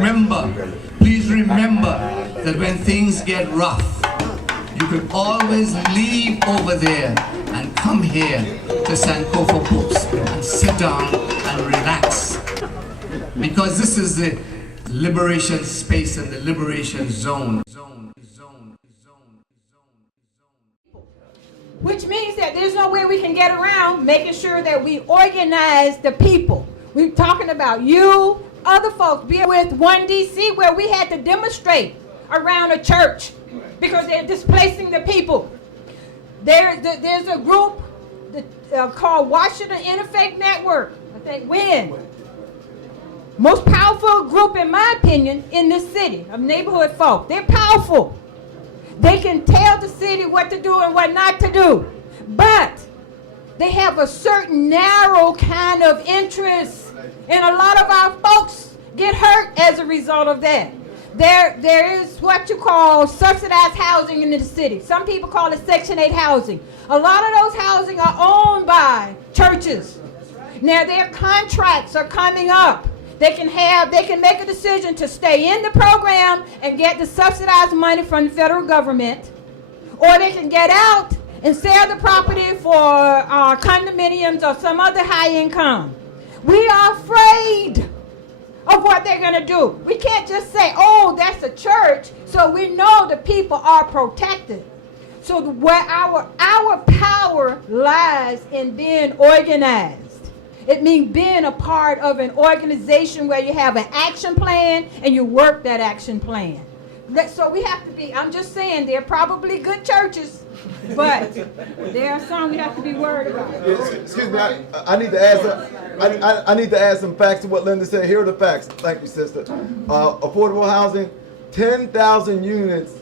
remember that when things get rough, you can always leave over there and come here to Sankofa Books and sit down and relax. Because this is the liberation space and the liberation zone. Which means that there's no way we can get around making sure that we organize the people. We're talking about you, other folks, be with One DC, where we had to demonstrate around a church because they're displacing the people. There's a group called Washington Interfaith Network, I think WIN. Most powerful group, in my opinion, in this city of neighborhood folk. They're powerful. They can tell the city what to do and what not to do. But they have a certain narrow kind of interest. And a lot of our folks get hurt as a result of that. There is what you call subsidized housing in the city. Some people call it Section 8 housing. A lot of those housing are owned by churches. Now their contracts are coming up. They can make a decision to stay in the program and get the subsidized money from the federal government, or they can get out and sell the property for condominiums or some other high income. We are afraid of what they're going to do. We can't just say, oh, that's a church, so we know the people are protected. So where our power lies in being organized. It means being a part of an organization where you have an action plan and you work that action plan. So we have to be, I'm just saying, they're probably good churches, but there are some we have to be worried about. Excuse me, I need to add I need to add some facts to what Linda said. Here are the facts. Thank you, sister. Affordable housing, 10,000 units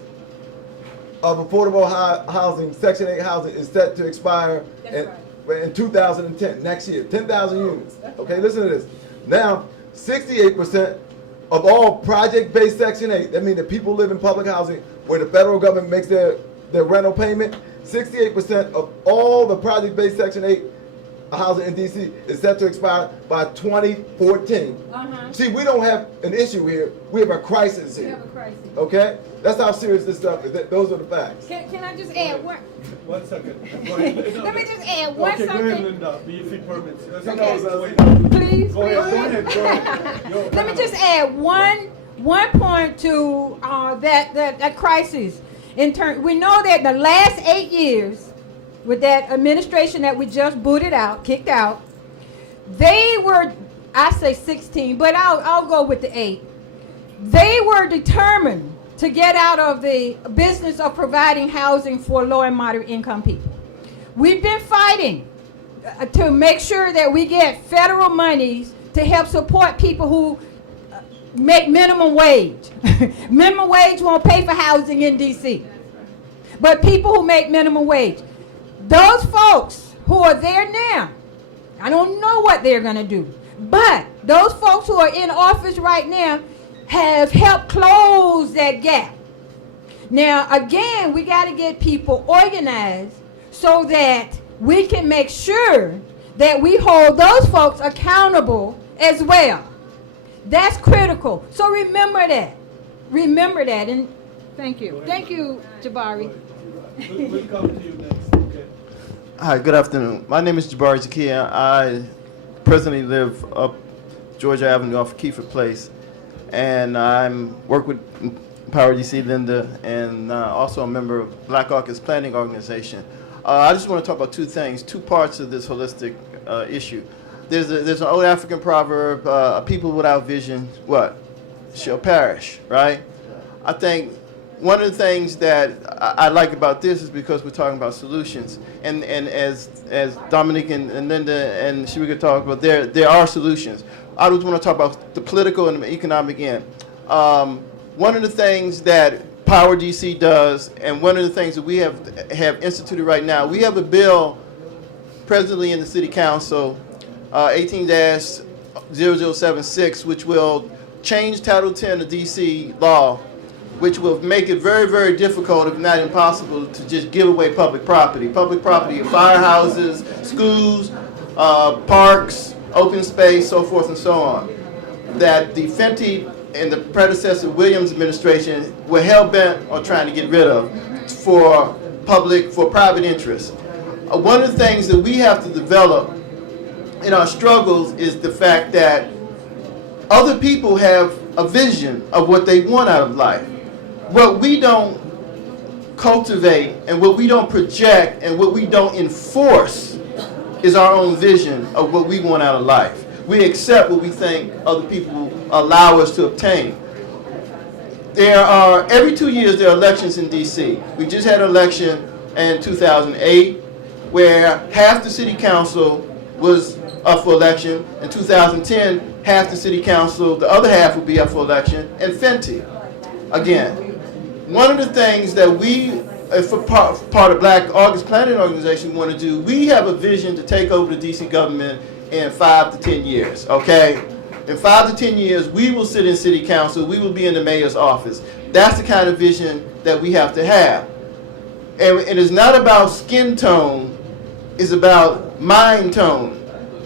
of affordable housing, Section 8 housing, is set to expire in 2010, next year. 10,000 units. Okay, listen to this. Now, 68% of all project-based Section 8, that means that people live in public housing where the federal government makes their rental payment, 68% of all the project-based Section 8 housing in D.C. is set to expire by 2014. See, we don't have an issue here. We have a crisis here. We have a crisis. Okay? That's how serious this stuff is. Those are the facts. Can I just add one? 1 second. Let me just add one okay, something. go ahead, Linda. If it permits. Okay. Please. Go ahead. Let me just add one point to that crisis. We know that the last 8 years, with that administration that we just kicked out, they were, I say 16, but I'll go with the 8. They were determined to get out of the business of providing housing for low and moderate income people. We've been fighting to make sure that we get federal monies to help support people who make minimum wage. Minimum wage won't pay for housing in D.C. But people who make minimum wage, those folks who are there now, I don't know what they're going to do, but those folks who are in office right now have helped close that gap. Now, again, we got to get people organized so that we can make sure that we hold those folks accountable as well. That's critical. So remember that. Remember that. And thank you. Thank you, Jabari. We'll come to you next. Okay. Hi, good afternoon. My name is Jabari Zakia. I presently live up Georgia Avenue off of Kiefer Place. And I work with Power DC Linda, and also a member of Black Caucus Planning Organization. I just want to talk about two things, two parts of this holistic issue. There's an old African proverb, a people without vision, what? Shall perish, right? I think one of the things that I like about this is because we're talking about solutions. And as Dominique and Linda and Sharika talked about, there are solutions. I just want to talk about the political and the economic end. One of the things that Power DC does, and one of the things that we have instituted right now, we have a bill presently in the City Council, 18-0076, which will change Title 10 of DC law, which will make it very, very difficult, if not impossible, to just give away public property. Public property of firehouses, schools, parks, open space, so forth and so on. That the Fenty and the predecessor Williams administration were hell-bent on trying to get rid of for private interest. One of the things that we have to develop in our struggles is the fact that other people have a vision of what they want out of life. What we don't cultivate and what we don't project and what we don't enforce is our own vision of what we want out of life. We accept what we think other people allow us to obtain. Every 2 years there are elections in DC. We just had an election in 2008 where half the city council was up for election. In 2010, half the city council, the other half would be up for election, and Fenty. Again, one of the things that we, for part of Black August Planning Organization, want to do, we have a vision to take over the DC government in 5 to 10 years, okay? In 5 to 10 years, we will sit in city council, we will be in the mayor's office. That's the kind of vision that we have to have. And it's not about skin tone, it's about mind tone.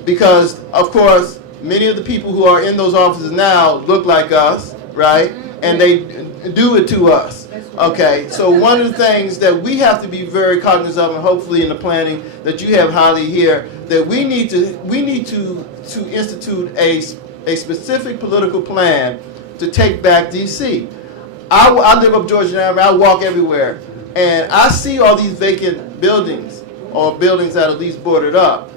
Because, of course, many of the people who are in those offices now look like us, right? And they do it to us. Okay, so one of the things that we have to be very cognizant of, and hopefully in the planning that you have, Holly, here, that we need to institute a specific political plan to take back DC. I live up Georgia Avenue, I walk everywhere, and I see all these vacant buildings, or buildings that are at least boarded up.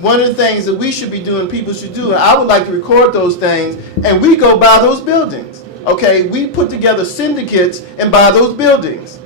One of the things that we should be doing, people should do, and I would like to record those things, and we go buy those buildings. Okay, we put together syndicates and buy those buildings.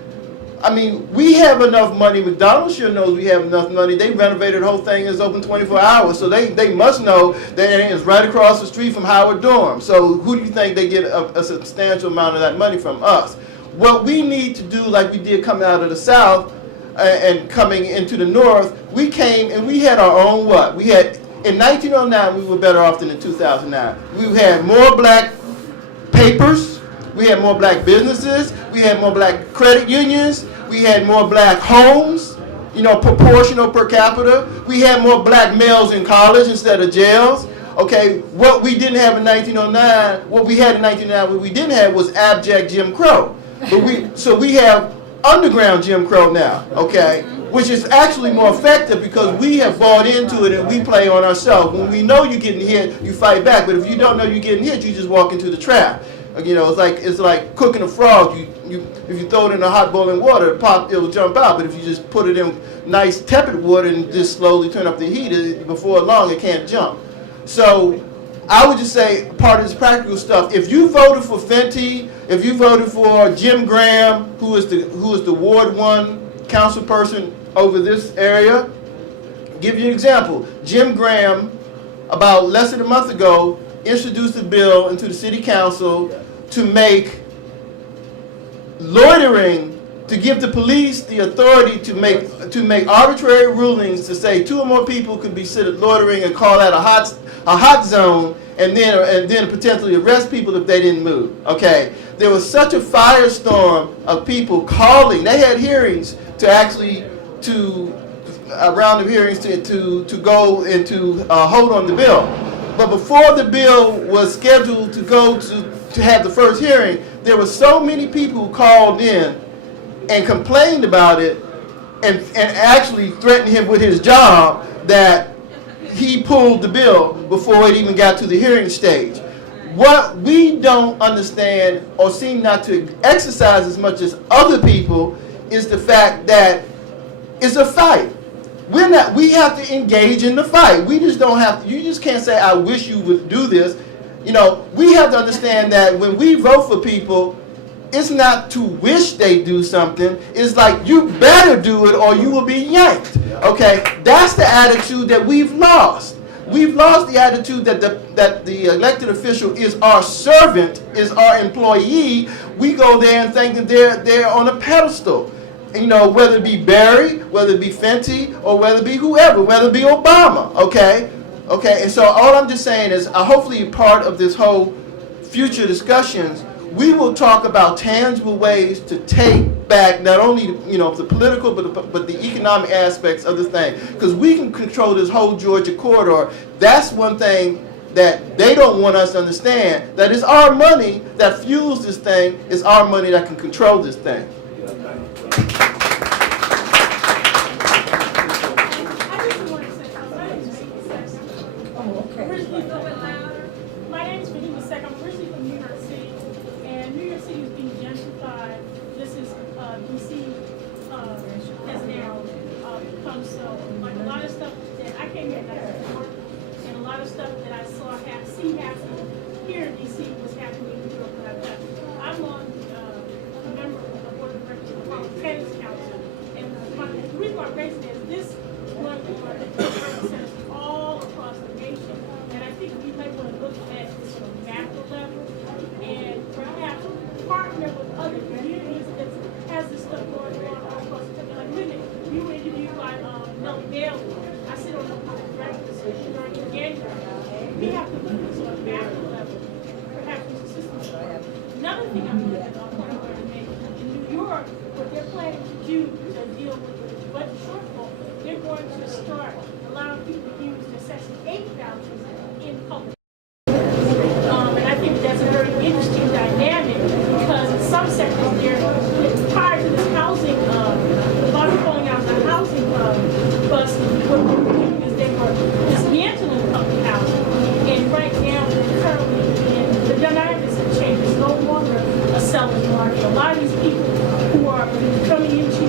I mean, we have enough money. McDonald's sure knows we have enough money. They renovated the whole thing. It's open 24 hours, so they must know that it's right across the street from Howard Dorm. So who do you think they get a substantial amount of that money from? Us. What we need to do, like we did coming out of the South and coming into the North, we came and we had our own what? We had, in 1909, we were better off than in 2009. We had more black papers, we had more black businesses, we had more black credit unions, we had more black homes, you know, proportional per capita. We had more black males in college instead of jails. Okay, what we didn't have in 1909, what we had in 1909, what we didn't have was abject Jim Crow. But so we have underground Jim Crow now, okay, which is actually more effective because we have bought into it and we play on ourselves. When we know you're getting hit, you fight back. But if you don't know you're getting hit, you just walk into the trap. You know, it's like cooking a frog. If you throw it in a hot boiling water, it'll jump out. But if you just put it in nice tepid water and just slowly turn up the heat, before long it can't jump. So I would just say part of this practical stuff. If you voted for Fenty, if you voted for Jim Graham, who is the Ward 1 council person over this area, give you an example. Jim Graham, about less than a month ago, introduced a bill into the city council to make loitering, to give the police the authority to make arbitrary rulings to say 2 or more people could be sitting loitering and call that a hot zone, and then potentially arrest people if they didn't move. Okay, there was such a firestorm of people calling. They had hearings to actually a round of hearings to go and to hold on the bill. But before the bill was scheduled to go to have the first hearing, there were so many people who called in and complained about it and actually threatened him with his job that he pulled the bill before it even got to the hearing stage. What we don't understand or seem not to exercise as much as other people is the fact that it's a fight. We have to engage in the fight. We just don't have to, you just can't say, I wish you would do this. You know, we have to understand that when we vote for people, it's not to wish they do something. It's like, you better do it or you will be yanked. Okay? That's the attitude that we've lost. We've lost the attitude that the elected official is our servant, is our employee. We go there and think that they're on a pedestal. You know, whether it be Barry, whether it be Fenty, or whether it be whoever, whether it be Obama, okay? Okay, and so all I'm just saying is, hopefully part of this whole future discussions, we will talk about tangible ways to take back not only, you know, the political, but the economic aspects of the thing. Because we can control this whole Georgia corridor. That's one thing that they don't want us to understand that it's our money that fuels this thing, it's our money that can control this thing. My name is Fahima Sek. I'm originally from New York City, and New York City is being gentrified. This is DC has now become so. Like a lot of stuff that I came here before, and a lot of stuff that I seen happening here in DC was happening in New York. I'm on a member of the board of directors of the Continental Council, and the reason why I'm raising is this one on urban centers all across the nation. And I think we might want to look at this on a macro level and perhaps partner with other communities that has this stuff going on all across the country. Like women, we were interviewed by Nellie Bailey. I sit on the board of directors during January. We have to look at this on a macro level. Perhaps there's a system. Another thing I'm going to make in New York, what they're planning to do to deal with the budget shortfall, they're going to start allowing people to use their Section 8 vouchers in public. And I think that's a very interesting dynamic because in some sectors prior to this housing, the bottom falling out of the housing bus, what they were doing is they were dismantling public housing. And right now, currently, the dynamics have changed. It's no longer a seller's market. A lot of these people who are coming into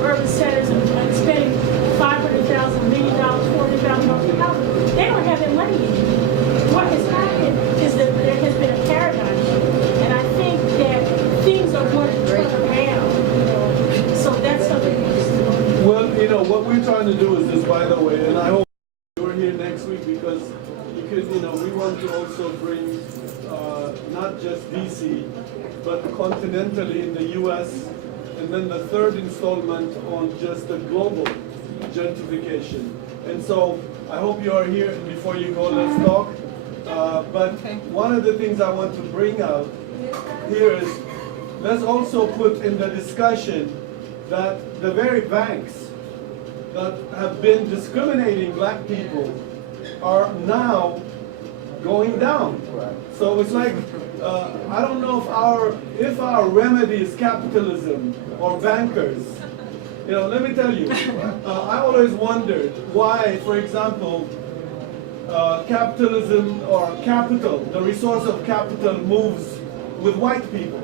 urban centers and spending $500,000, $1 million, $400,000 for housing, they don't have their money anymore. What has happened is that there has been a paradigm shift, and I think that things are going to turn around. So that's something interesting. Well, what we're trying to do is this, by the way, and I hope you're here next week because we want to also bring not just DC, but continentally in the U.S., and then the third installment on just the global gentrification. And so I hope you are here, and before you go, let's talk. But one of the things I want to bring out here is, let's also put in the discussion that the very banks that have been discriminating black people are now going down. So it's like, I don't know if our remedy is capitalism or bankers. Let me tell you, I always wondered why, for example, capitalism or capital, the resource of capital moves with white people.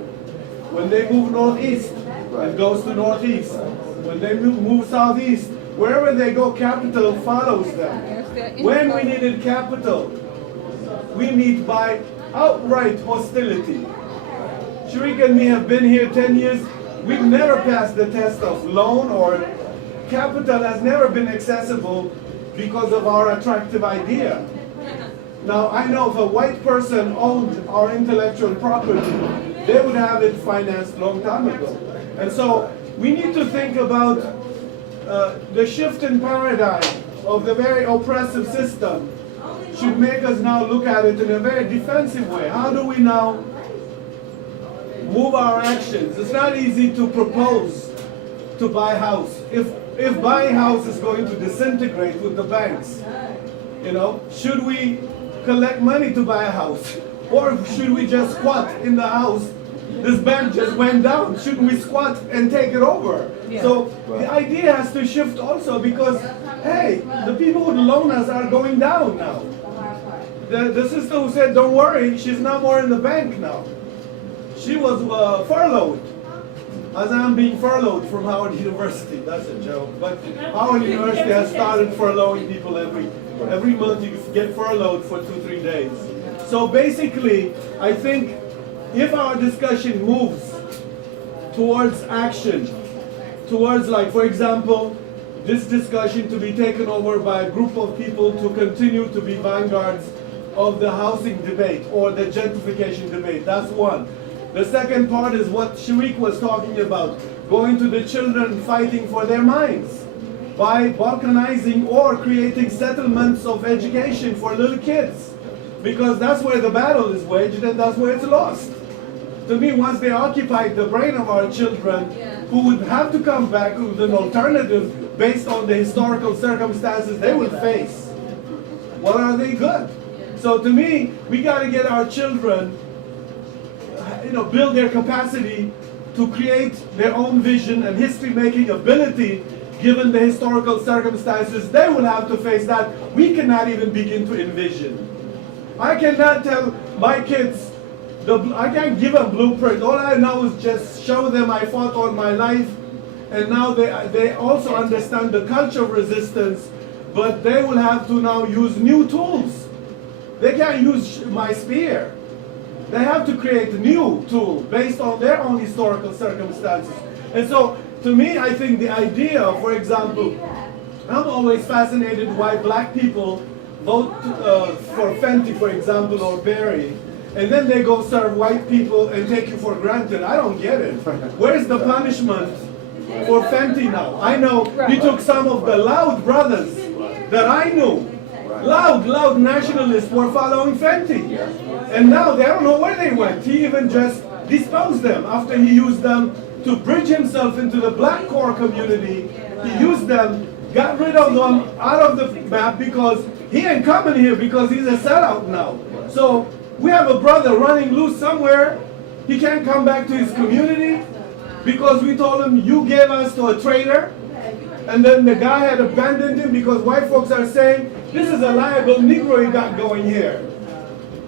When they move northeast, it goes to northeast. When they move southeast, wherever they go, capital follows them. When we needed capital, we meet by outright hostility. Sharik and me have been here 10 years. We've never passed the test of loan, or capital has never been accessible because of our attractive idea. Now, I know if a white person owned our intellectual property, they would have it financed long time ago. And so we need to think about the shift in paradigm of the very oppressive system should make us now look at it in a very defensive way. How do we now move our actions? It's not easy to propose to buy a house. If buying a house is going to disintegrate with the banks, should we collect money to buy a house? Or should we just squat in the house? This bank just went down. Shouldn't we squat and take it over? Yeah. So the idea has to shift also because, hey, the people who loan us are going down now. The sister who said, don't worry, she's no more in the bank now. She was furloughed, as I'm being furloughed from Howard University. That's a joke. But Howard University has started furloughing people every month. You get furloughed for 2-3 days. So basically, I think if our discussion moves towards action, towards, like, for example, this discussion to be taken over by a group of people to continue to be vanguards of the housing debate or the gentrification debate. That's one. The second part is what Sharik was talking about, going to the children, fighting for their minds by balkanizing or creating settlements of education for little kids, because that's where the battle is waged and that's where it's lost. To me, once they occupied the brain of our children, who would have to come back with an alternative based on the historical circumstances they would face, what are they good? So to me, we got to get our children, build their capacity to create their own vision and history-making ability, given the historical circumstances they will have to face that we cannot even begin to envision. I cannot tell my kids, I can't give them blueprint. All I know is just show them I fought all my life, and now they also understand the culture of resistance, but they will have to now use new tools. They can't use my spear. They have to create a new tool based on their own historical circumstances. And so, to me, I think the idea, for example, I'm always fascinated why black people vote for Fenty, for example, or Berry, and then they go serve white people and take you for granted. I don't get it. Where's the punishment for Fenty now? I know you took some of the loud brothers that I knew. Loud nationalists were following Fenty. And now they don't know where they went. He even just disposed them after he used them to bridge himself into the black core community. He used them, got rid of them out of the map because he ain't coming here because he's a sellout now. So we have a brother running loose somewhere. He can't come back to his community because we told him, you gave us to a traitor. And then the guy had abandoned him because white folks are saying, this is a liable Negro you got going here.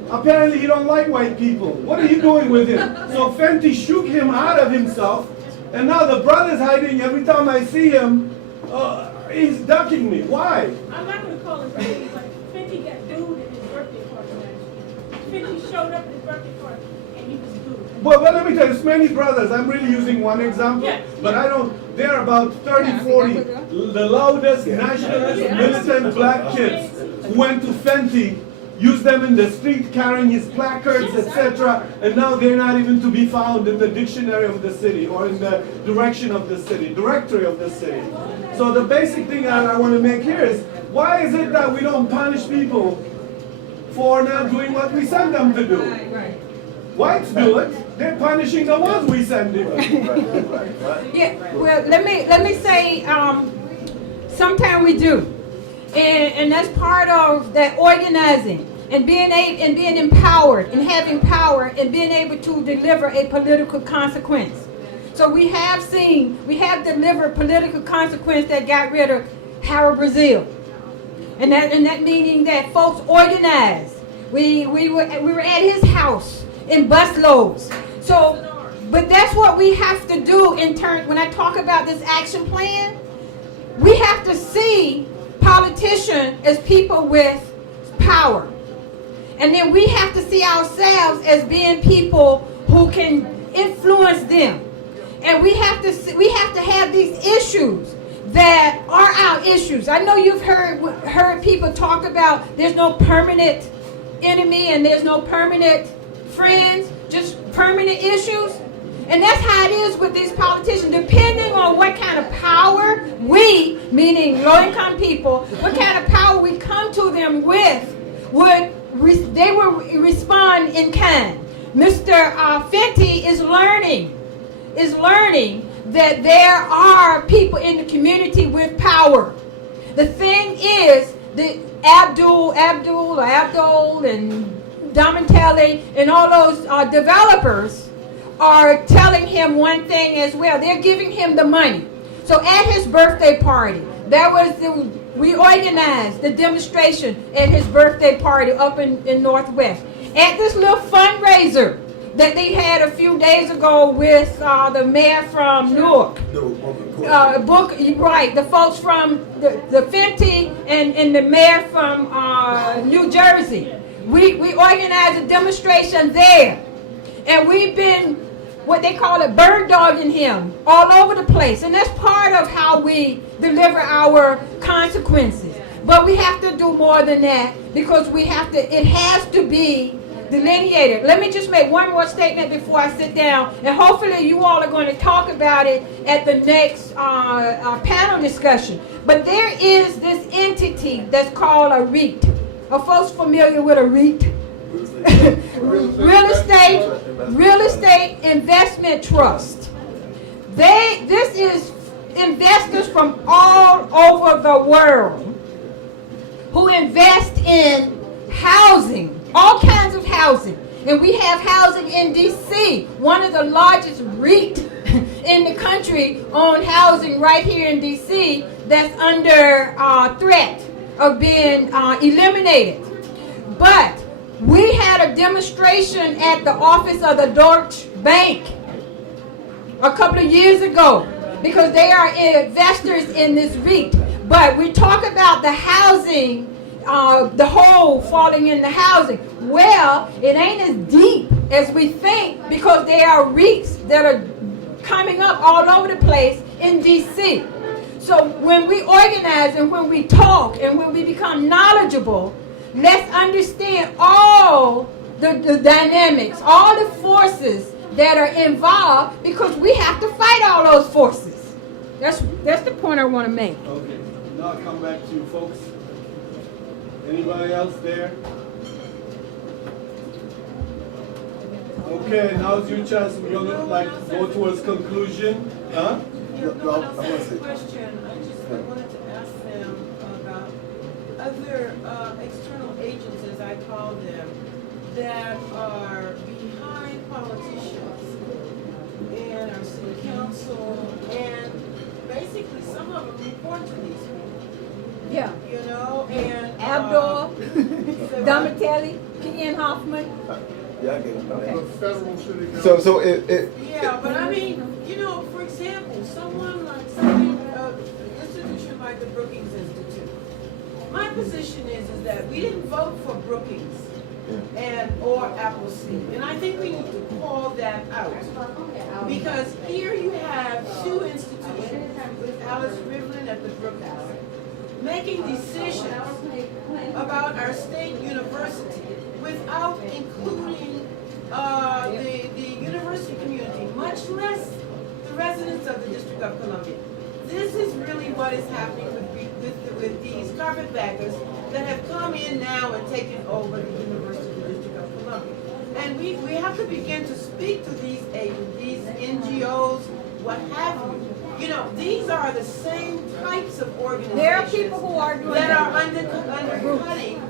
Apparently he don't like white people. What are you doing with him? So Fenty shook him out of himself, and now the brother's hiding. Every time I see him, he's ducking me. Why? I'm not going to call it Fenty, but Fenty got booed at his birthday party last year. Fenty showed up at his birthday party, and he was booed. Well, let me tell you, there's many brothers. I'm really using one example, but I don't. There are about 30, 40, the loudest nationalist, militant black kids who went to Fenty, used them in the street carrying his placards, etc. And now they're not even to be found in the dictionary of the city or in the directory of the city. So the basic thing that I want to make here is, why is it that we don't punish people for not doing what we send them to do? Whites do it. They're punishing the ones we send them. Yeah, well, let me say, sometimes we do. And that's part of that organizing and being empowered and having power and being able to deliver a political consequence. So we have delivered political consequence that got rid of Harold Brazil. And that meaning that folks organized. We were at his house in busloads. So, but that's what we have to do in turn. When I talk about this action plan, we have to see politicians as people with power. And then we have to see ourselves as being people who can influence them. And we have to have these issues that are our issues. I know you've heard people talk about there's no permanent enemy and there's no permanent friends, just permanent issues. And that's how it is with these politicians. Depending on what kind of power we, meaning low-income people, what kind of power we come to them with, they will respond in kind. Mr. Fenty is learning that there are people in the community with power. The thing is that Abdul and Domintelli and all those developers are telling him one thing as well. They're giving him the money. So at his birthday party, we organized the demonstration at his birthday party up in Northwest. At this little fundraiser that they had a few days ago with the mayor from Newark. The folks from the Fenty and the mayor from New Jersey. We organized a demonstration there. And we've been, what they call it, bird dogging him all over the place. And that's part of how we deliver our consequences. But we have to do more than that because it has to be delineated. Let me just make one more statement before I sit down. And hopefully you all are going to talk about it at the next panel discussion. But there is this entity that's called a REIT. Are folks familiar with a REIT? Real estate investment trust. This is investors from all over the world who invest in housing, all kinds of housing. And we have housing in DC, one of the largest REIT in the country on housing right here in DC that's under threat of being eliminated. But we had a demonstration at the office of the Deutsche Bank a couple of years ago because they are investors in this REIT. But we talk about the housing, the hole falling in the housing. Well, it ain't as deep as we think because there are REITs that are coming up all over the place in DC. So when we organize and when we talk and when we become knowledgeable, let's understand all the dynamics, all the forces that are involved because we have to fight all those forces. That's the point I want to make. Okay, now I'll come back to you folks. Anybody else there? Okay, now's your chance. We're gonna go towards conclusion. Huh? No, I don't have a question. I wanted to ask them about other external agents, as I call them, that are behind politicians and our city council, and basically some of them report to these people. Yeah. You know, and Abdul, Domitelli, P.N. Hoffman. Yeah, I get it. Okay. So it yeah, but I mean, you know, for example, someone like something, institution like the Brookings Institute. My position is that we didn't vote for Brookings or Appleseed, and I think we need to call that out because here you have two institutions with Alice Rivlin at the Brookings making decisions about our state university without including the university community, much less the residents of the District of Columbia. This is really what is happening with these carpetbaggers that have come in now and taken over the University of the District of Columbia. And we have to begin to speak to these agents, these NGOs, what have you. You know, these are the same types of organizations There are people who are doing that are undercutting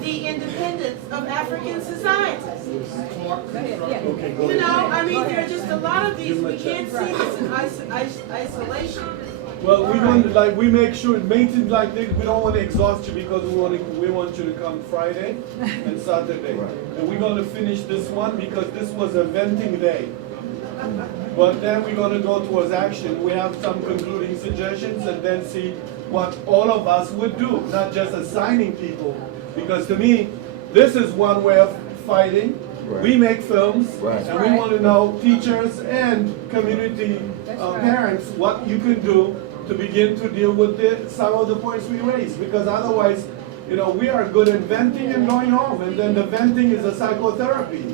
the independence of African societies. You know, I mean, there are just a lot of these. We can't see this in isolation. Well, we make sure meetings like this. We don't want to exhaust you because we want you to come Friday and Saturday, and we're going to finish this one because this was a venting day. But then we're going to go towards action. We have some concluding suggestions and then see what all of us would do, not just assigning people. Because to me, this is one way of fighting. Right. We make films, Right. and we want to know, teachers and community parents, what you can do to begin to deal with some of the points we raised. Because otherwise, you know, we are good at venting and going home, and then the venting is a psychotherapy.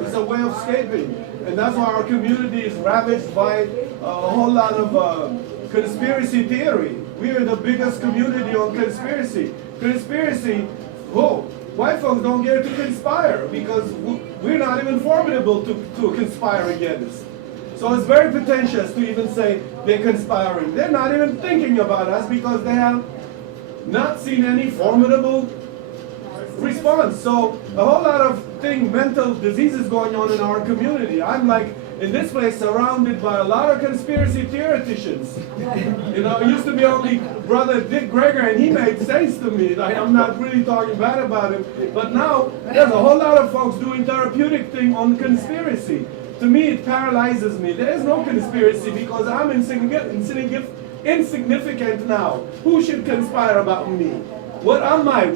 It's a way of escaping. And that's why our community is ravaged by a whole lot of conspiracy theory. We are the biggest community on conspiracy. Conspiracy, white folks don't get to conspire because we're not even formidable to conspire against. So it's very pretentious to even say they're conspiring. They're not even thinking about us because they have not seen any formidable response. So a whole lot of mental diseases going on in our community. I'm like in this place surrounded by a lot of conspiracy theoreticians. You know, it used to be only Brother Dick Greger, and he made sense to me. Like, I'm not really talking bad about him, but now there's a whole lot of folks doing therapeutic thing on conspiracy. To me, it paralyzes me. There is no conspiracy because I'm insignificant now. Who should conspire about me? What am I?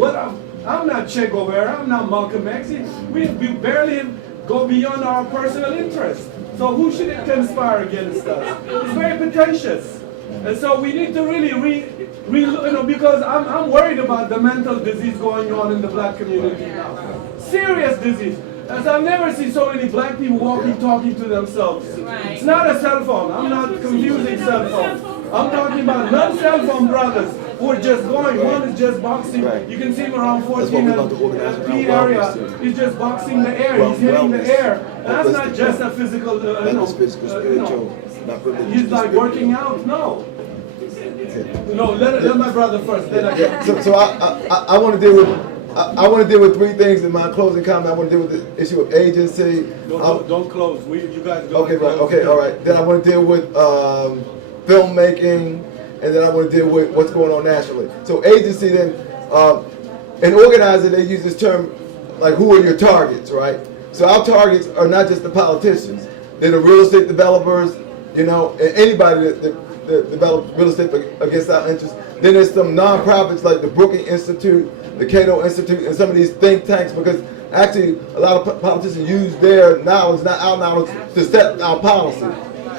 I'm not Che Guevara, I'm not Malcolm X. We barely go beyond our personal interest. So who should conspire against us? It's very pretentious. And so we need to really, because I'm worried about the mental disease going on in the black community now. Serious disease. As I've never seen so many black people walking, talking to themselves. It's not a cell phone. I'm not confusing cell phone. I'm talking about non-cell phone brothers who are just going. One is just boxing. Right. You can see him around 14 and P area. He's just boxing the air. He's hitting the air. And that's not just a physical, he's like working out. No. No, let my brother first. Then I So I want to deal with I want to deal with three things in my closing comment. I want to deal with the issue of agency. Don't close. You guys go. Okay, right. Okay, all right. Then I want to deal with filmmaking, and then I want to deal with what's going on nationally. So agency, then, in organizing, they use this term like, who are your targets, right? So our targets are not just the politicians. They're the real estate developers, you know, and anybody that develops real estate against our interests. Then there's some nonprofits like the Brookings Institute, the Cato Institute, and some of these think tanks, because actually a lot of politicians use their knowledge, not our knowledge, to set our policy.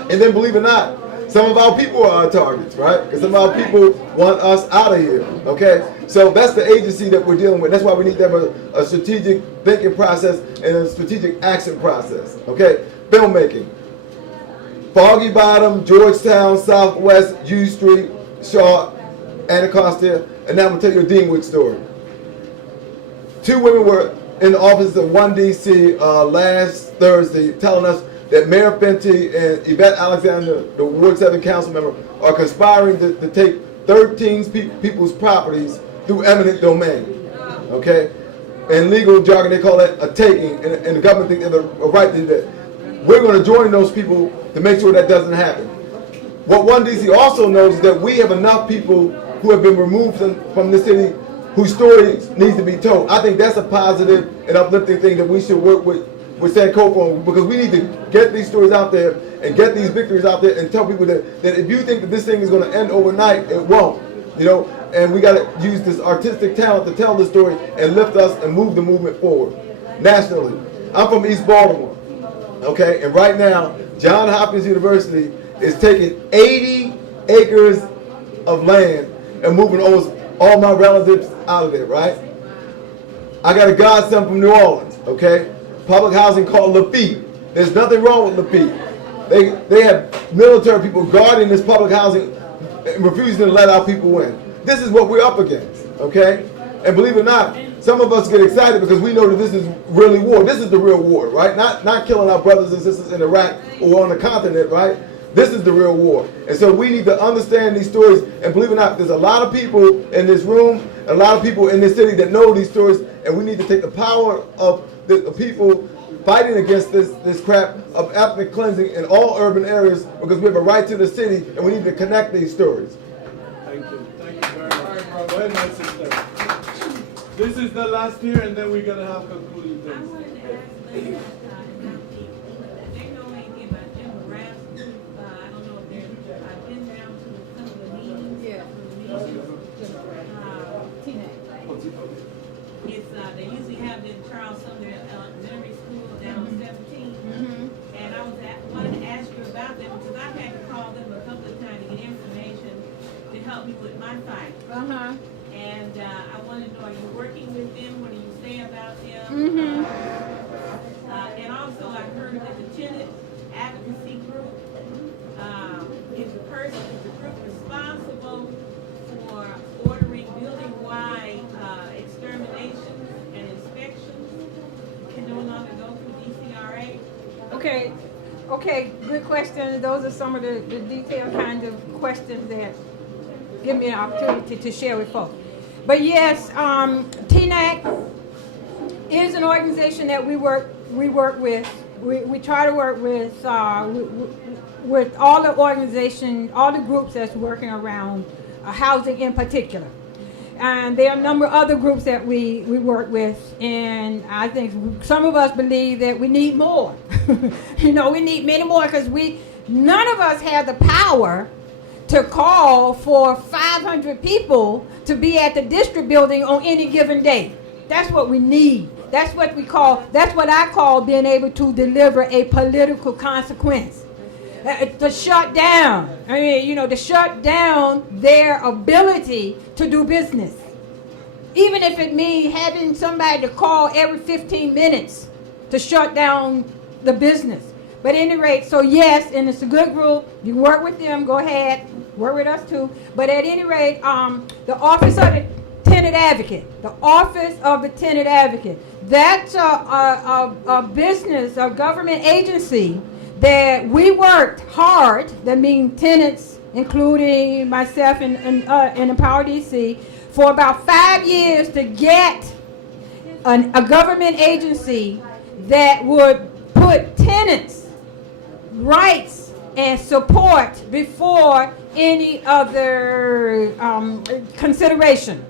And then believe it or not, some of our people are our targets, right? Because some of our people want us out of here, okay? So that's the agency that we're dealing with. That's why we need to have a strategic thinking process and a strategic action process, okay? Filmmaking. Foggy Bottom, Georgetown, Southwest, U Street, Shaw, Anacostia, and now I'm going to tell you a Deanwood story. Two women were in the office of 1DC last Thursday telling us that Mayor Fenty and Yvette Alexander, the Ward 7 council member, are conspiring to take 13 people's properties through eminent domain. Okay? In legal jargon, they call that a taking, and the government thinks they have a right to do that. We're going to join those people to make sure that doesn't happen. What 1DC also knows is that we have enough people who have been removed from the city whose story needs to be told. I think that's a positive and uplifting thing that we should work with Sankofa on, because we need to get these stories out there and get these victories out there and tell people that if you think that this thing is going to end overnight, it won't. You know, and we got to use this artistic talent to tell the story and lift us and move the movement forward nationally. I'm from East Baltimore, okay, and right now Johns Hopkins University is taking 80 acres of land and moving almost all my relatives out of there, right? I got a godson from New Orleans, okay? Public housing called Lafitte. There's nothing wrong with Lafitte. They have military people guarding this public housing and refusing to let our people in. This is what we're up against, okay? And believe it or not, some of us get excited because we know that this is really war. This is the real war, right? Not killing our brothers and sisters in Iraq or on the continent, right? This is the real war. And so we need to understand these stories. And believe it or not, there's a lot of people in this room, a lot of people in this city that know these stories, and we need to take the power of the people fighting against this crap of ethnic cleansing in all urban areas, because we have a right to the city, and we need to connect these stories. Thank you. Thank you very much. Go ahead, my sister. This is the last year, and then we're going to have concluding I things. wanted to ask ladies, they know anything about demographics. I don't know if they're, I've been down to some of the meetings. Yeah. It's, they usually have it in Charles Sumner Elementary School down 17. And I wanted to ask you about them, because I've had to call them a couple of times to get information to help me with my fight. And I want to know, are you working with them? What do you say about them? And also, I heard that the tenant advocacy group is the group responsible for ordering building-wide exterminations and inspections can no longer go through DCRA. Okay, good question. Those are some of the detailed kind of questions that give me an opportunity to share with folks. But yes, TNAC is an organization that we work with. We try to work with all the organizations, all the groups that's working around housing in particular. And there are a number of other groups that we work with, and I think some of us believe that we need more. You know, we need many more, because none of us have the power to call for 500 people to be at the district building on any given day. That's what we need. That's what I call being able to deliver a political consequence. To shut down, to shut down their ability to do business. Even if it means having somebody to call every 15 minutes to shut down the business. But at any rate, so yes, and it's a good group. You work with them, go ahead. Work with us too. But at any rate, the Office of the Tenant Advocate, that's a business, a government agency that we worked hard, that means tenants, including myself and Empower DC, for about 5 years to get a government agency that would put tenants' rights and support before any other consideration.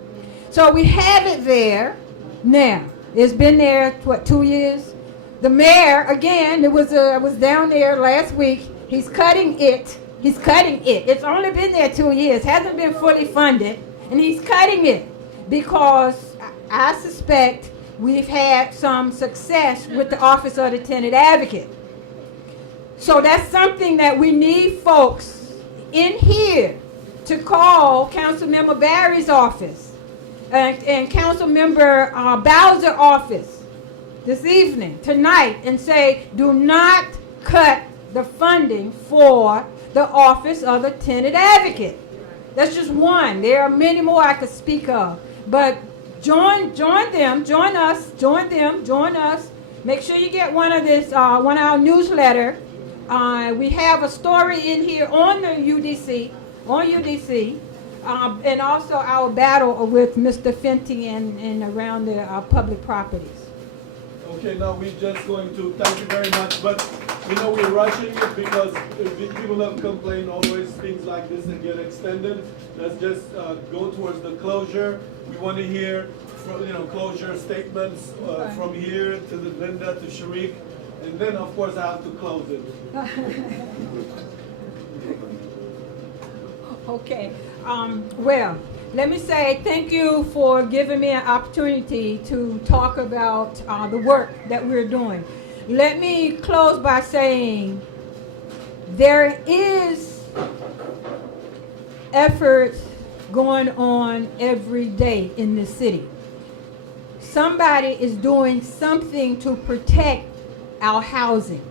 So we have it there now. It's been there, what, 2 years? The mayor, again, I was down there last week. He's cutting it. He's cutting it. It's only been there 2 years. Hasn't been fully funded. And he's cutting it because I suspect we've had some success with the Office of the Tenant Advocate. So that's something that we need folks in here to call Councilmember Barry's office and Councilmember Bowser's office this evening, tonight, and say, do not cut the funding for the Office of the Tenant Advocate. That's just one. There are many more I could speak of. But join them, join us, join them, join us. Make sure you get one of our newsletter. We have a story in here on the UDC, and also our battle with Mr. Fenty and around the public properties. Okay, now we're just going to thank you very much, but we're rushing it because people have complained always things like this and get extended. Let's just go towards the closure. We want to hear closure statements from here to the Linda to Sharik, and then of course I have to close it. Okay. Well, let me say thank you for giving me an opportunity to talk about the work that we're doing. Let me close by saying there is effort going on every day in this city. Somebody is doing something to protect our housing.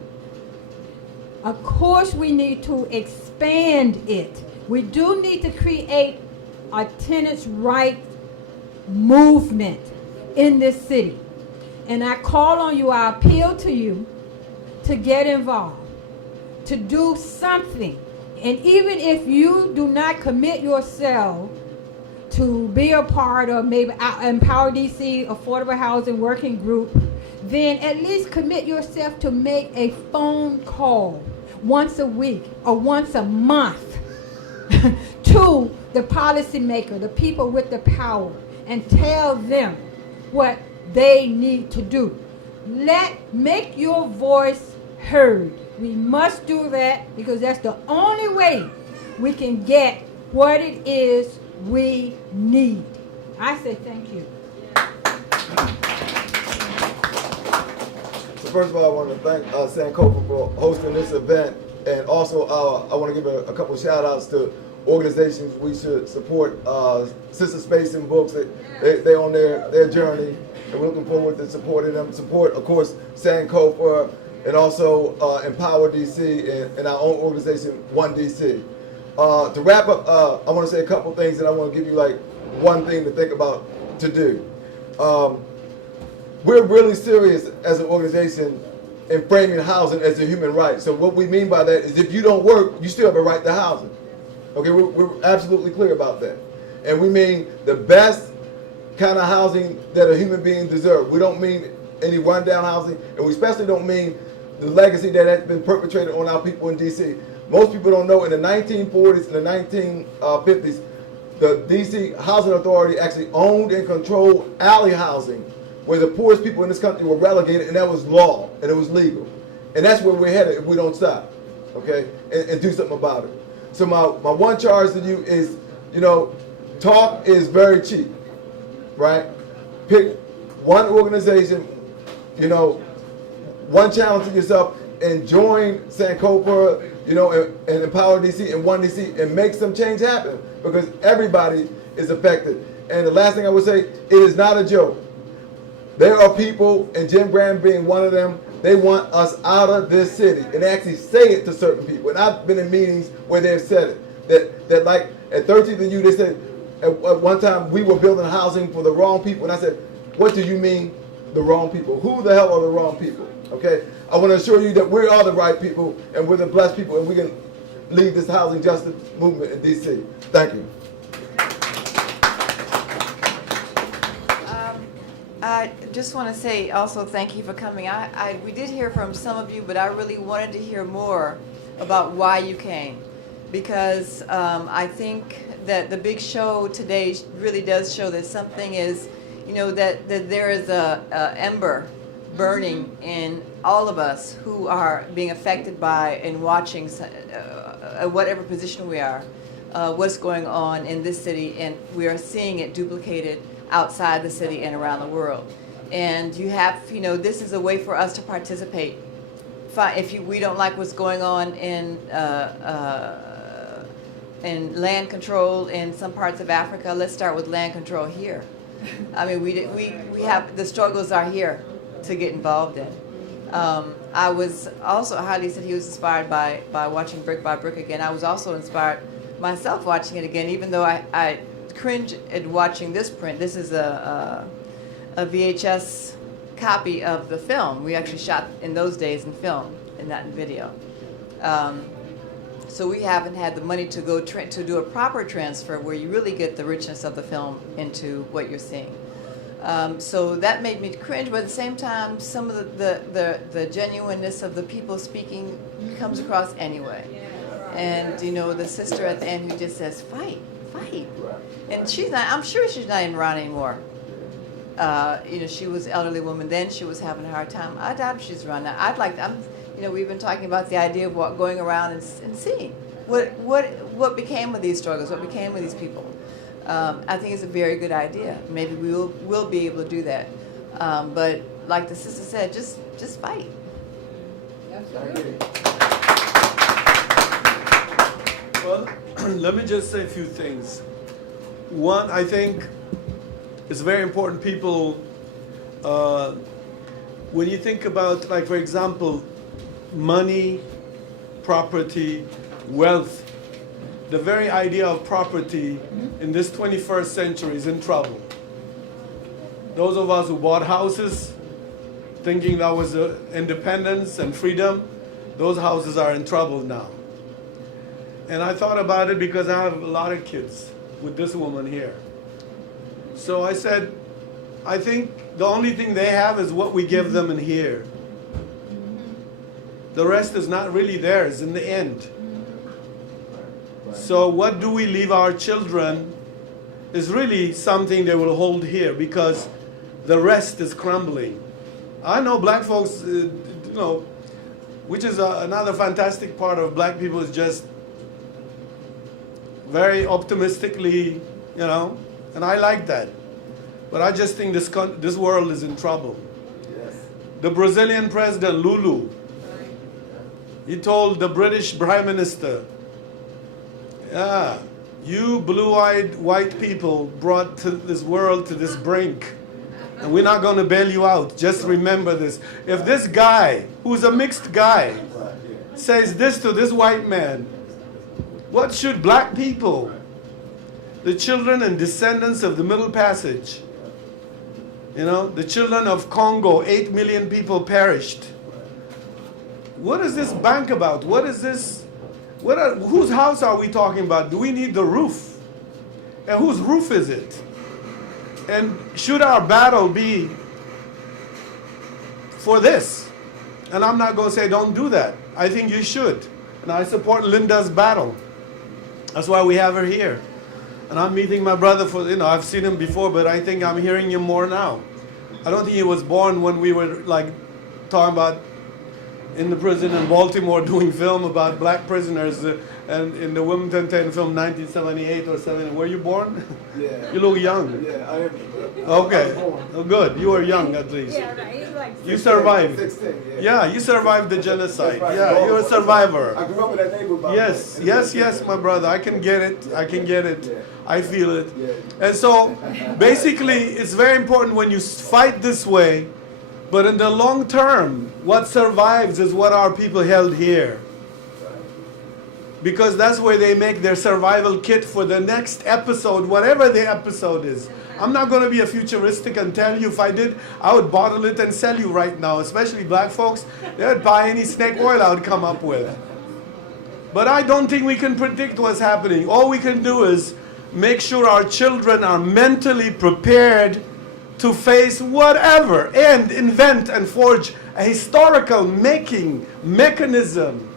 Of course, we need to expand it. We do need to create a tenants' right movement in this city. And I call on you, I appeal to you to get involved, to do something. And even if you do not commit yourself to be a part of maybe Empower DC Affordable Housing Working Group, then at least commit yourself to make a phone call once a week or once a month to the policymaker, the people with the power, and tell them what they need to do. Make your voice heard. We must do that because that's the only way we can get what it is we need. I say thank you. So first of all, I want to thank Sankofa for hosting this event, and also I want to give a couple shout outs to organizations we should support. Sister Space and Books, they're on their journey, and we're looking forward to supporting them. Support, of course, Sankofa, and also Empower DC and our own organization, One DC. To wrap up, I want to say a couple things, and I want to give you like one thing to think about to do. We're really serious as an organization in framing housing as a human right. So what we mean by that is if you don't work, you still have a right to housing. Okay, we're absolutely clear about that. And we mean the best kind of housing that a human being deserves. We don't mean any rundown housing, and we especially don't mean the legacy that has been perpetrated on our people in DC. Most people don't know in the 1940s and the 1950s, the DC Housing Authority actually owned and controlled alley housing where the poorest people in this country were relegated, and that was law and it was legal. And that's where we're headed if we don't stop, okay, and do something about it. So my one charge to you is, talk is very cheap, right? Pick one organization, one challenge to yourself, and join Sankofa, and Empower DC and One DC, and make some change happen, because everybody is affected. And the last thing I would say, it is not a joke. There are people, and Jim Graham being one of them, they want us out of this city, and they actually say it to certain people. And I've been in meetings where they've said it, that like at 13th and U, they said at one time we were building housing for the wrong people. And I said, what do you mean the wrong people? Who the hell are the wrong people? Okay, I want to assure you that we are the right people, and we're the blessed people, and we can lead this housing justice movement in DC. Thank you. I just want to say also thank you for coming. We did hear from some of you, but I really wanted to hear more about why you came, because I think that the big show today really does show that something is, that there is a ember burning in all of us who are being affected by and watching whatever position we are, what's going on in this city, and we are seeing it duplicated outside the city and around the world. And you have, this is a way for us to participate. If we don't like what's going on in land control in some parts of Africa, let's start with land control here. I mean, we have, the struggles are here to get involved in. I was also, Heidi said he was inspired by watching Brick by Brick again. I was also inspired myself watching it again, even though I cringe at watching this print. This is a VHS copy of the film. We actually shot in those days in film and not in video. So we haven't had the money to go to do a proper transfer where you really get the richness of the film into what you're seeing. So that made me cringe, but at the same time, some of the genuineness of the people speaking comes across anyway. And the sister at the end who just says, "Fight, fight," and she's not. I'm sure she's not even around anymore. She was an elderly woman then. She was having a hard time. I doubt she's around now. I'd like. We've been talking about the idea of going around and seeing what became of these struggles, what became of these people. I think it's a very good idea. Maybe we'll be able to do that. But like the sister said, just fight. Absolutely. Well, let me just say a few things. One, I think it's very important people, when you think about, like, for example, money, property, wealth, the very idea of property in this 21st century is in trouble. Those of us who bought houses thinking that was independence and freedom, those houses are in trouble now. And I thought about it because I have a lot of kids with this woman here. So I said, I think the only thing they have is what we give them in here. The rest is not really theirs in the end. So what do we leave our children is really something they will hold here, because the rest is crumbling. I know black folks, which is another fantastic part of black people, is just very optimistically, and I like that. But I just think this world is in trouble. Yes. The Brazilian president, Lulu, he told the British Prime Minister, "Yeah, you blue-eyed white people brought this world to this brink, and we're not going to bail you out. Just remember this." If this guy, who's a mixed guy, says this to this white man, what should black people, the children and descendants of the Middle Passage, the children of Congo, 8 million people perished. What is this bank about? What is this? Whose house are we talking about? Do we need the roof? And whose roof is it? And should our battle be for this? And I'm not going to say don't do that. I think you should. And I support Linda's battle. That's why we have her here. And I'm meeting my brother I've seen him before, but I think I'm hearing him more now. I don't think he was born when we were talking about in the prison in Baltimore doing film about black prisoners and in the Wilmington 10 film 1978 or 70. Were you born? Yeah. You look young. Yeah, I am. Okay. Oh, good. You were young at least. Yeah, right. He's like You survived. 16, Yeah, you survived the genocide. Right. Yeah, you're a survivor. I grew up in that neighborhood. Yes, my brother. I can get it. Yeah. I feel it. Yeah. And so, basically, it's very important when you fight this way, but in the long term, what survives is what our people held here. Because that's where they make their survival kit for the next episode, whatever the episode is. I'm not going to be a futuristic and tell you if I did, I would bottle it and sell you right now, especially black folks. They would buy any snake oil I would come up with. But I don't think we can predict what's happening. All we can do is make sure our children are mentally prepared to face whatever and invent and forge a historical making mechanism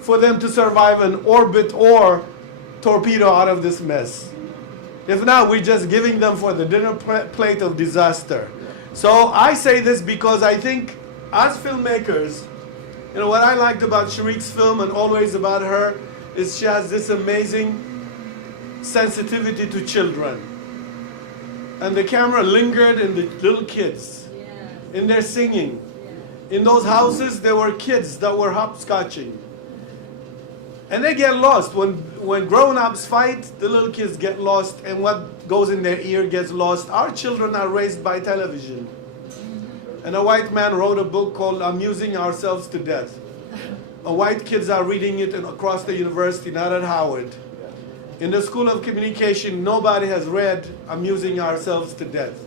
for them to survive an orbit or torpedo out of this mess. If not, we're just giving them for the dinner plate of disaster. So I say this because I think as filmmakers, you know, what I liked about Sharique's film and always about her is she has this amazing sensitivity to children. And the camera lingered in the little kids, in their singing. In those houses, there were kids that were hopscotching. And they get lost. When grown-ups fight, the little kids get lost, and what goes in their ear gets lost. Our children are raised by television. And a white man wrote a book called Amusing Ourselves to Death. White kids are reading it across the university, not at Howard. In the School of Communication, nobody has read Amusing Ourselves to Death.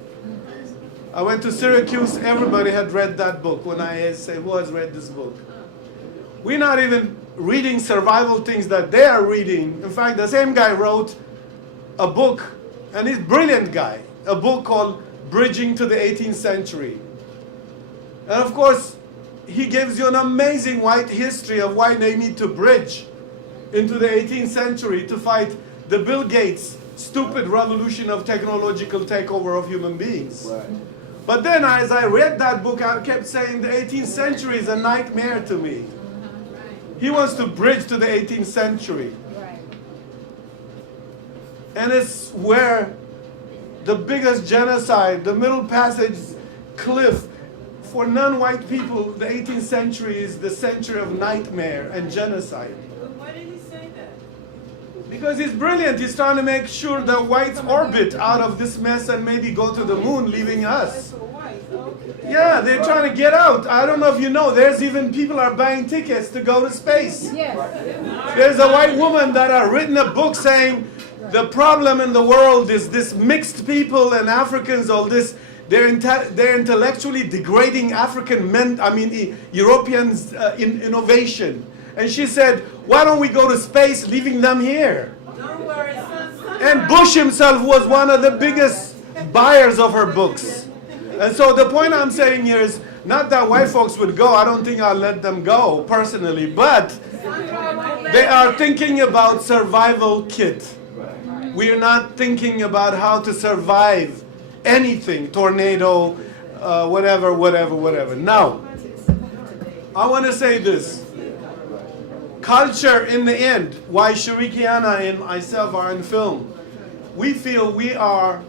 I went to Syracuse, everybody had read that book. When I say, who has read this book? We're not even reading survival things that they are reading. In fact, the same guy wrote a book, and he's a brilliant guy, a book called Bridging to the 18th Century. And of course, he gives you an amazing white history of why they need to bridge into the 18th century to fight the Bill Gates stupid revolution of technological takeover of human beings. Right. But then as I read that book, I kept saying the 18th century is a nightmare to me. He wants to bridge to the 18th century. Right. And it's where the biggest genocide, the Middle Passage cliff, for non-white people, the 18th century is the century of nightmare and genocide. Why did he say that? Because he's brilliant. He's trying to make sure the whites orbit out of this mess and maybe go to the moon, leaving us. Yeah, they're trying to get out. I don't know if you know, there's even people are buying tickets to go to space. Yes. There's a white woman that has written a book saying the problem in the world is this mixed people and Africans, all this. They're intellectually degrading African men, Europeans in innovation. And she said, why don't we go to space, leaving them here? Don't worry, son. And Bush himself was one of the biggest buyers of her books. And so the point I'm saying here is, not that white folks would go, I don't think I'll let them go personally, but they are thinking about survival kit. We are not thinking about how to survive anything, tornado, whatever. Now, I want to say this. Culture, in the end, why Sharikiana and myself are in film, we feel we are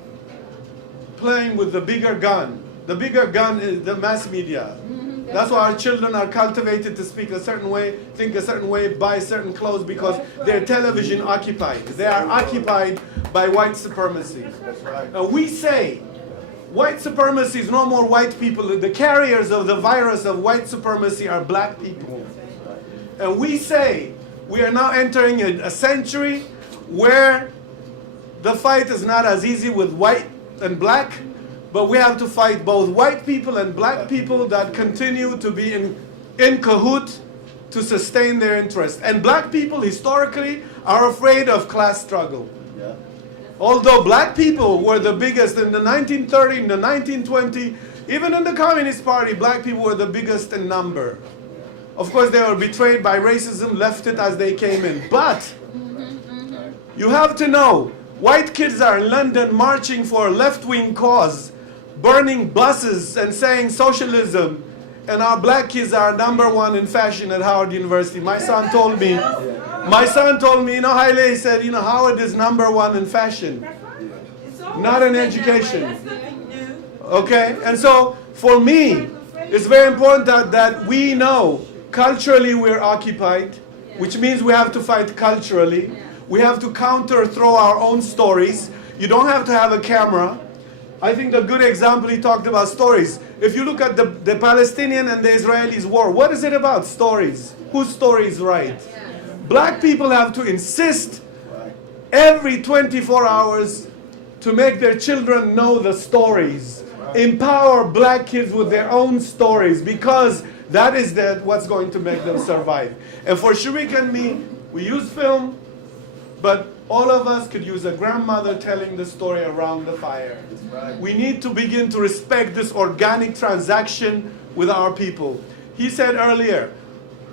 playing with the bigger gun. The bigger gun is the mass media. That's why our children are cultivated to speak a certain way, think a certain way, buy certain clothes, because they're television occupied. They are occupied by white supremacy. We say white supremacy is no more white people. The carriers of the virus of white supremacy are black people. And we say we are now entering a century where the fight is not as easy with white and black, but we have to fight both white people and black people that continue to be in cahoot to sustain their interests. And black people historically are afraid of class struggle. Yeah. Although black people were the biggest in the 1930s, in the 1920s, even in the Communist Party, black people were the biggest in number. Of course, they were betrayed by racism, left it as they came in. But you have to know, white kids are in London marching for a left-wing cause, burning buses and saying socialism, and our black kids are #1 in fashion at Howard University. My son told me, Haile said, Howard is #1 in fashion, not in education. Okay, and so for me, it's very important that we know culturally we're occupied, which means we have to fight culturally. We have to throw our own stories. You don't have to have a camera. I think the good example he talked about stories. If you look at the Palestinian and the Israelis war, what is it about? Stories. Whose story is right? Black people have to insist every 24 hours to make their children know the stories. Empower black kids with their own stories, because that is what's going to make them survive. And for Sharique and me, we use film but all of us could use a grandmother telling the story around the fire. We need to begin to respect this organic transaction with our people. He said earlier,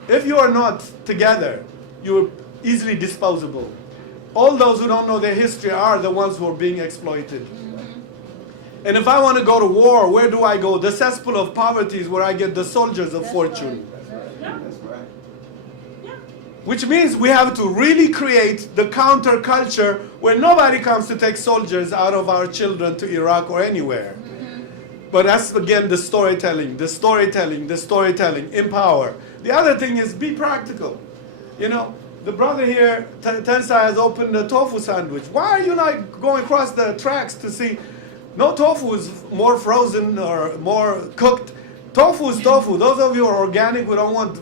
if you are not together, you're easily disposable. All those who don't know their history are the ones who are being exploited. And if I want to go to war, where do I go? The cesspool of poverty is where I get the soldiers of fortune. Which means we have to really create the counterculture where nobody comes to take soldiers out of our children to Iraq or anywhere. But that's again the storytelling, empower. The other thing is be practical. You know, the brother here, Tensai, has opened a tofu sandwich. Why are you not going across the tracks to see? No, tofu is more frozen or more cooked. Tofu is tofu. Those of you who are organic, who don't want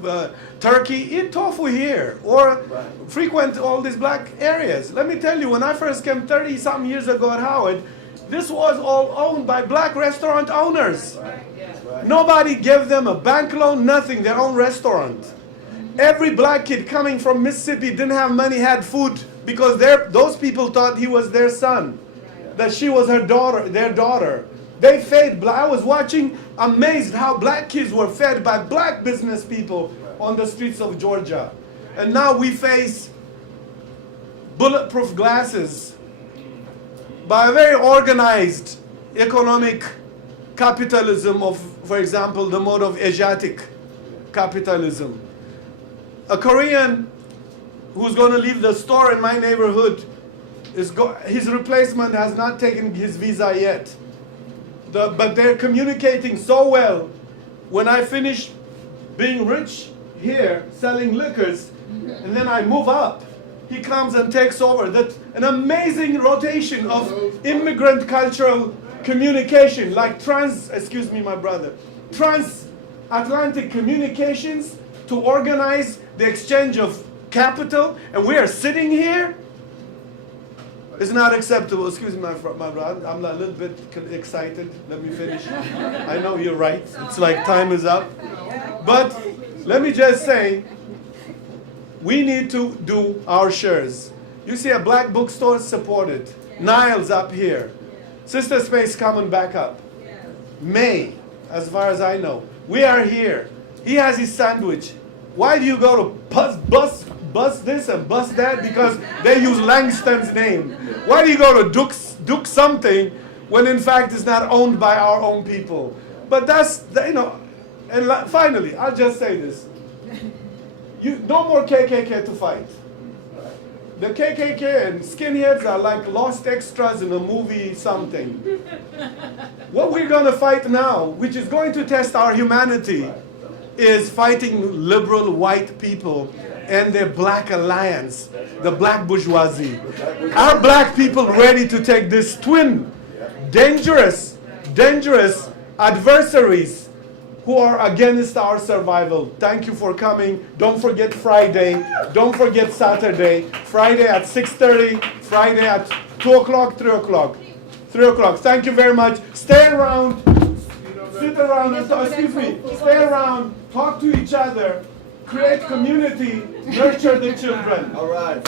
turkey, eat tofu here. Or frequent all these black areas. Let me tell you, when I first came 30-something years ago at Howard, this was all owned by black restaurant owners. Nobody gave them a bank loan, nothing, their own restaurant. Every black kid coming from Mississippi didn't have money, had food, because those people thought he was their son, that she was their daughter. They fed. I was watching, amazed how black kids were fed by black business people on the streets of Georgia. And now we face bulletproof glasses by a very organized economic capitalism of, for example, the mode of Asiatic capitalism. A Korean who's going to leave the store in my neighborhood, his replacement has not taken his visa yet. But they're communicating so well. When I finish being rich here, selling liquors, and then I move up, he comes and takes over. That's an amazing rotation of immigrant cultural communication, like transatlantic communications to organize the exchange of capital, and we are sitting here. It's not acceptable. Excuse me, my brother. I'm a little bit excited. Let me finish. I know you're right. It's like time is up. But let me just say, we need to do our shares. You see a black bookstore, support it. Niles up here. Sister Space coming back up. May, as far as I know. We are here. He has his sandwich. Why do you go to bus this and bus that? Because they use Langston's name. Why do you go to Duke something when in fact it's not owned by our own people? But that's, you know, and finally, I'll just say this. No more KKK to fight. The KKK and skinheads are like lost extras in a movie something. What we're going to fight now, which is going to test our humanity, is fighting liberal white people and their black alliance, the black bourgeoisie. Are black people ready to take this twin, dangerous adversaries who are against our survival? Thank you for coming. Don't forget Friday. Don't forget Saturday. Friday at 6:30. Friday at 2 o'clock, 3 o'clock. 3 o'clock. Thank you very much. Stay around. Sit around and talk. Excuse me. Stay around. Talk to each other. Create community. Nurture the children. All right.